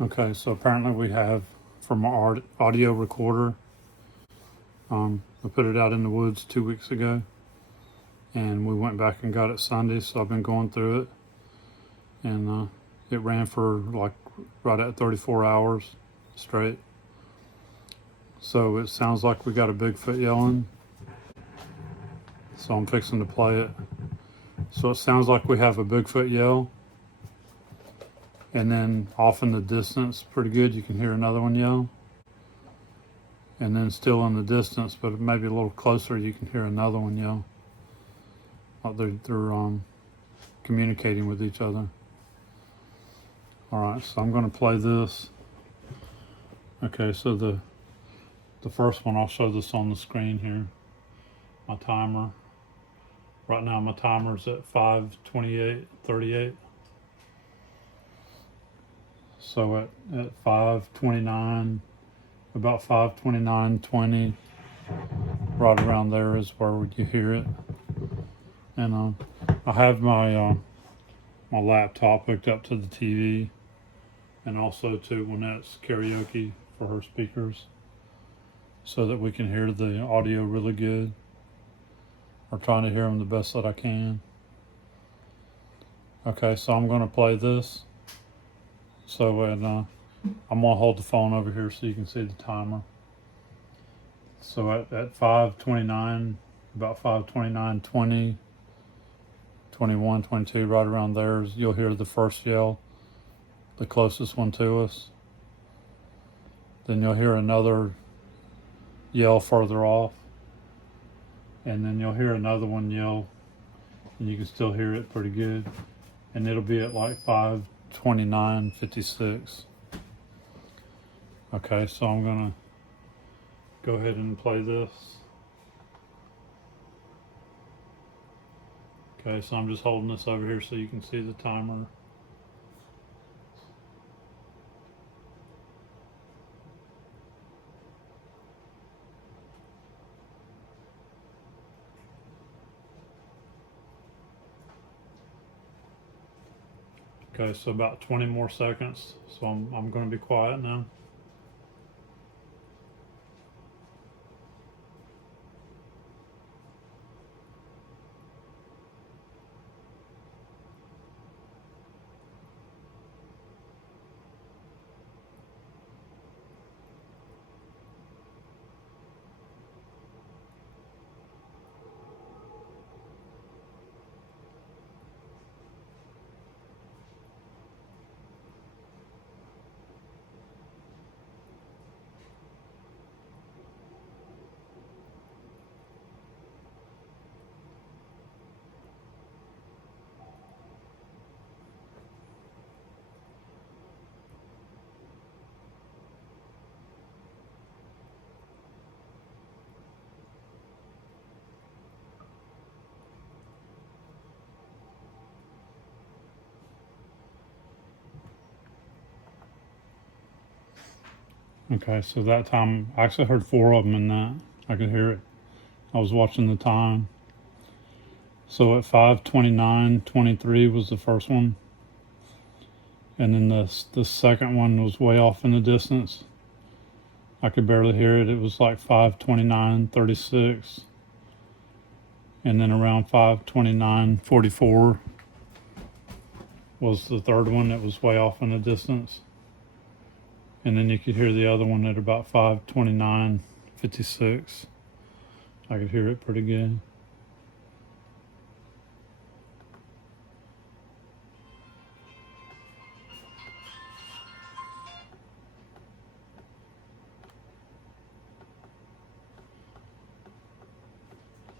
Okay, so apparently we have from our audio recorder. I put it out in the woods 2 weeks ago, and we went back and got it Sunday. So I've been going through it, and it ran for like right at 34 hours straight. So it sounds like we got a Bigfoot yelling. So I'm fixing to play it. So it sounds like we have a Bigfoot yell. And then off in the distance, pretty good, you can hear another one yell. And then still in the distance, but maybe a little closer, you can hear another one yell. Like they're communicating with each other. All right, so I'm going to play this. Okay, so the first one, I'll show this on the screen here. My timer. Right now my timer's at 5:28:38. So at 5:29, about 5:29:20, right around there is where you hear it. And I have my my laptop hooked up to the TV, and also to Lynette's karaoke for her speakers, so that we can hear the audio really good. Or trying to hear them the best that I can. Okay, so I'm going to play this. So and I'm going to hold the phone over here so you can see the timer. So at 5:29, about 5:29:20, 21, 22, right around there, you'll hear the first yell, the closest one to us. Then you'll hear another yell further off. And then you'll hear another one yell, and you can still hear it pretty good. And it'll be at like 5:29:56. Okay, so I'm gonna go ahead and play this. Okay, so I'm just holding this over here so you can see the timer. Okay, so about 20 more seconds. So I'm going to be quiet now. Okay, so that time, I actually heard 4 of them in that. I could hear it. I was watching the time. So at 5:29:23 was the first one. And then the second one was way off in the distance. I could barely hear it. It was like 5:29:36. And then around 5:29:44 was the third one that was way off in the distance. And then you could hear the other one at about 5:29:56. I could hear it pretty good.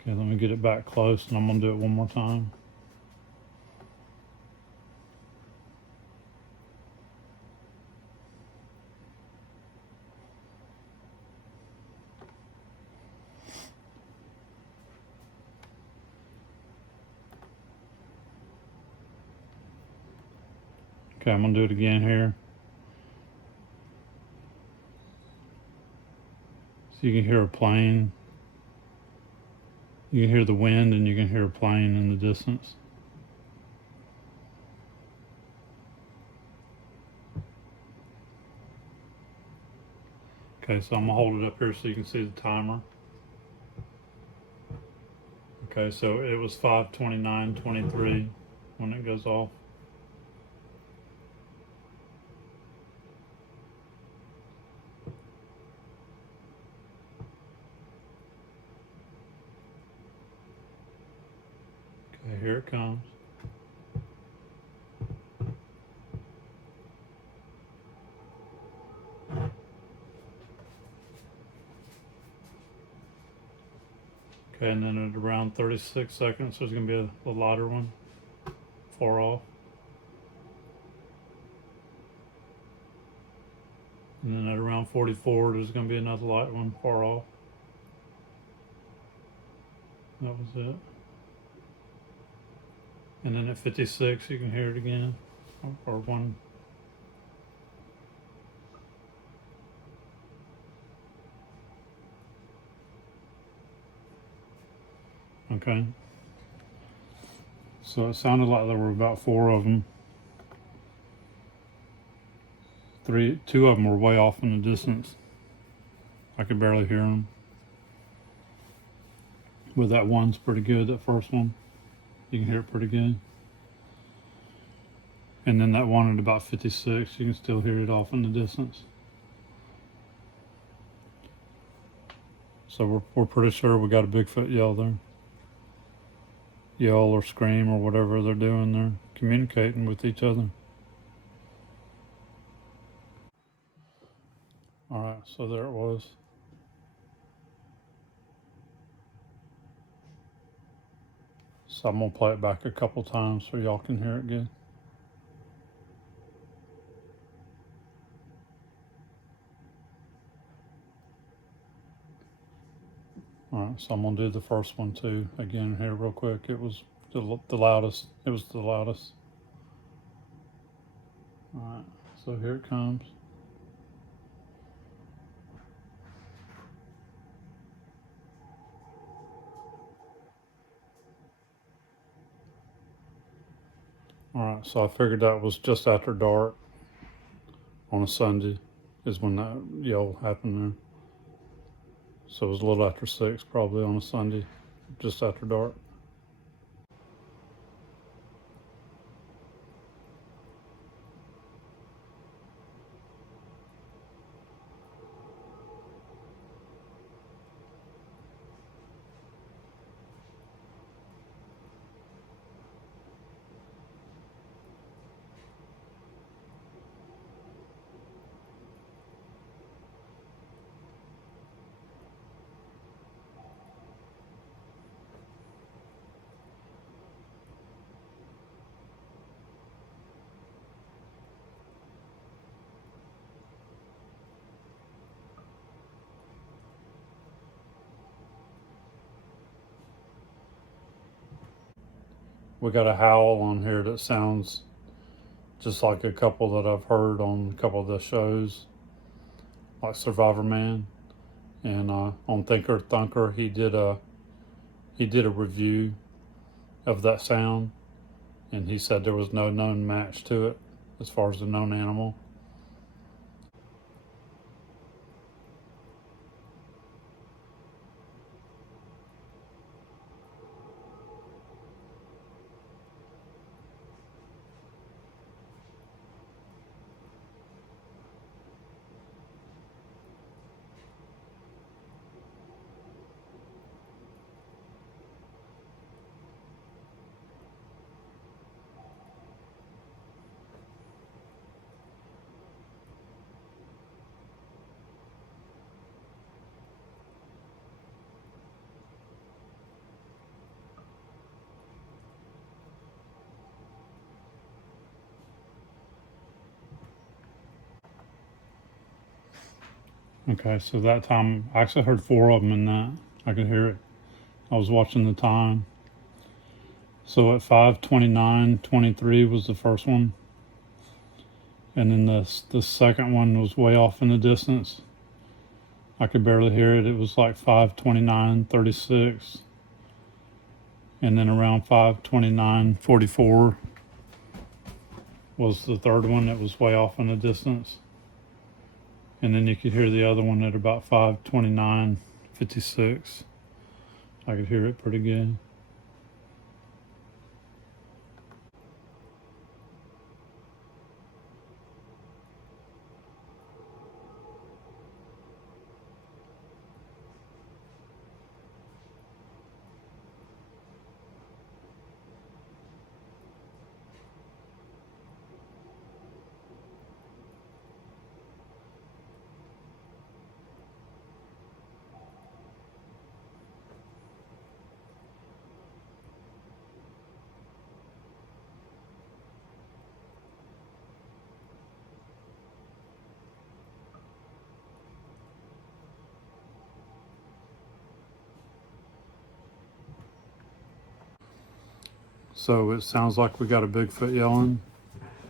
Okay, let me get it back close, and I'm going to do it one more time. Okay, I'm going to do it again here. So you can hear a plane. You can hear the wind, and you can hear a plane in the distance. Okay, so I'm gonna hold it up here so you can see the timer. Okay, so it was 5:29:23 when it goes off. Okay, here it comes. Okay, and then at around 36 seconds, there's going to be a lighter one, far off. And then at around 44, there's going to be another light one, far off. That was it. And then at 56, you can hear it again, or one. Okay. So it sounded like there were about 4 of them. 2 of them were way off in the distance. I could barely hear them. But that one's pretty good, that first one. You can hear it pretty good. And then that one at about 56, you can still hear it off in the distance. So we're pretty sure we got a Bigfoot yell there. Yell or scream or whatever they're doing, they're communicating with each other. All right, so there it was. So I'm gonna play it back a couple times so y'all can hear it good. All right, so I'm gonna do the first one too again here real quick. It was the loudest. It was the loudest. All right, so here it comes. All right, so I figured that was just after dark on a Sunday is when that yell happened there. So it was a little after 6 probably on a Sunday, just after dark. We got a howl on here that sounds just like a couple that I've heard on a couple of the shows, like Survivor Man, and on Thinker Thunker he did a review of that sound, and he said there was no known match to it as far as the known animal. Okay, so that time I actually heard 4 of them in that. I could hear it. I was watching the time. So at 5:29:23 was the first one, and then the second one was way off in the distance. I could barely hear it. It was like 5:29:36, and then around 5:29:44 was the third one that was way off in the distance. And then you could hear the other one at about 5:29:56. I could hear it pretty good. So it sounds like we got a Bigfoot yelling.